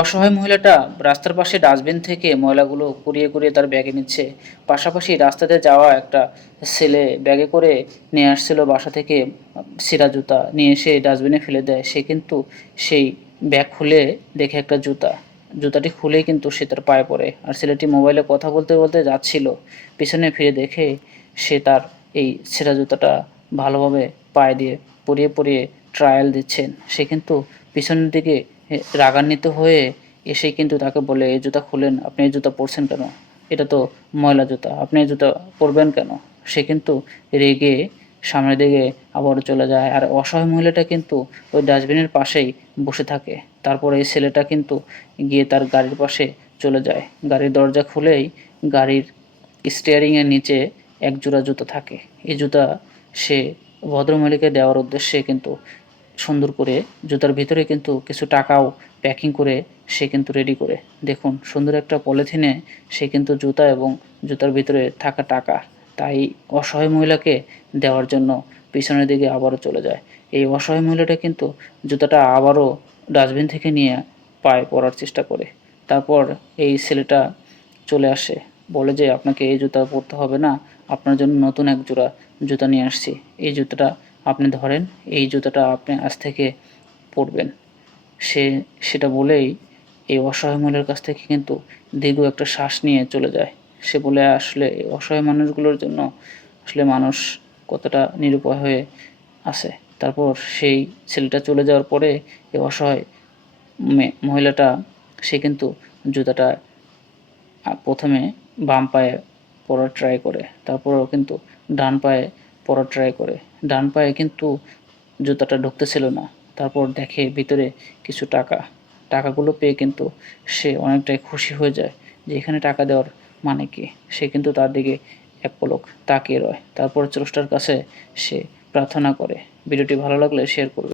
অসহায় মহিলাটা রাস্তার পাশে ডাস্টবিন থেকে ময়লাগুলো কুড়িয়ে কুড়িয়ে তার ব্যাগে নিচ্ছে। পাশাপাশি রাস্তাতে যাওয়া একটা ছেলে ব্যাগে করে নিয়ে আসছিল বাসা থেকে ছেঁড়া জুতা নিয়ে এসে ডাস্টবিনে ফেলে দেয়। সে কিন্তু সেই ব্যাগ খুলে দেখে একটা জুতা। জুতাটি খুলেই কিন্তু সে তার পায়ে পড়ে। আর ছেলেটি মোবাইলে কথা বলতে বলতে যাচ্ছিল। পিছনে ফিরে দেখে সে তার এই ছেঁড়া জুতাটা ভালোভাবে পায়ে দিয়ে পরিয়ে পরিয়ে ট্রায়াল দিচ্ছেন। সে কিন্তু পিছনের দিকে রাগান্বিত হয়ে এসেই কিন্তু তাকে বলে, "এই জুতা খুলেন, আপনি এই জুতা পরছেন কেন? এটা তো ময়লা জুতা, আপনি এই জুতা পরবেন কেন?" সে কিন্তু রেগে সামনের দিকে আবারও চলে যায়। আর অসহায় মহিলাটা কিন্তু ওই ডাস্টবিনের পাশেই বসে থাকে। তারপরে এই ছেলেটা কিন্তু গিয়ে তার গাড়ির পাশে চলে যায়। গাড়ির দরজা খুলেই গাড়ির স্টিয়ারিংয়ের নিচে এক জোড়া জুতো থাকে। এই জুতা সে ভদ্রমহিলাকে দেওয়ার উদ্দেশ্যে কিন্তু সুন্দর করে জুতার ভিতরে কিন্তু কিছু টাকাও প্যাকিং করে সে কিন্তু রেডি করে। দেখুন সুন্দর একটা পলিথিনে সে কিন্তু জুতা এবং জুতার ভিতরে থাকা টাকা তাই অসহায় মহিলাকে দেওয়ার জন্য পিছনের দিকে আবারও চলে যায়। এই অসহায় মহিলাটা কিন্তু জুতাটা আবারও ডাস্টবিন থেকে নিয়ে পায়ে পরার চেষ্টা করে। তারপর এই ছেলেটা চলে আসে, বলে যে, "আপনাকে এই জুতা পরতে হবে না। আপনার জন্য নতুন এক জোড়া জুতা নিয়ে আসছি। এই জুতাটা আপনি ধরেন, এই জুতাটা আপনি আজ থেকে পরবেন।" সে সেটা বলেই এই অসহায় মহিলার কাছ থেকে কিন্তু দীর্ঘ একটা শ্বাস নিয়ে চলে যায়। সে বলে, "আসলে এই অসহায় মানুষগুলোর জন্য আসলে মানুষ কতটা নিরুপায় হয়ে আছে।" তারপর সেই ছেলেটা চলে যাওয়ার পরে এই অসহায় মহিলাটা সে কিন্তু জুতাটা ১ম এ বাম পায়ে পরার ট্রাই করে। তারপরেও কিন্তু ডান পায়ে পরার ট্রাই করে। ডান পায়ে কিন্তু জুতাটা ঢুকতেছিল না। তারপর দেখে ভিতরে কিছু টাকা। টাকাগুলো পেয়ে কিন্তু সে অনেকটাই খুশি হয়ে যায় যে এখানে টাকা দেওয়ার মানে কি? সে কিন্তু তার দিকে এক পলক তাকিয়ে রয়। তারপর স্রষ্টার কাছে সে প্রার্থনা করে। ভিডিওটি ভালো লাগলে শেয়ার করবেন।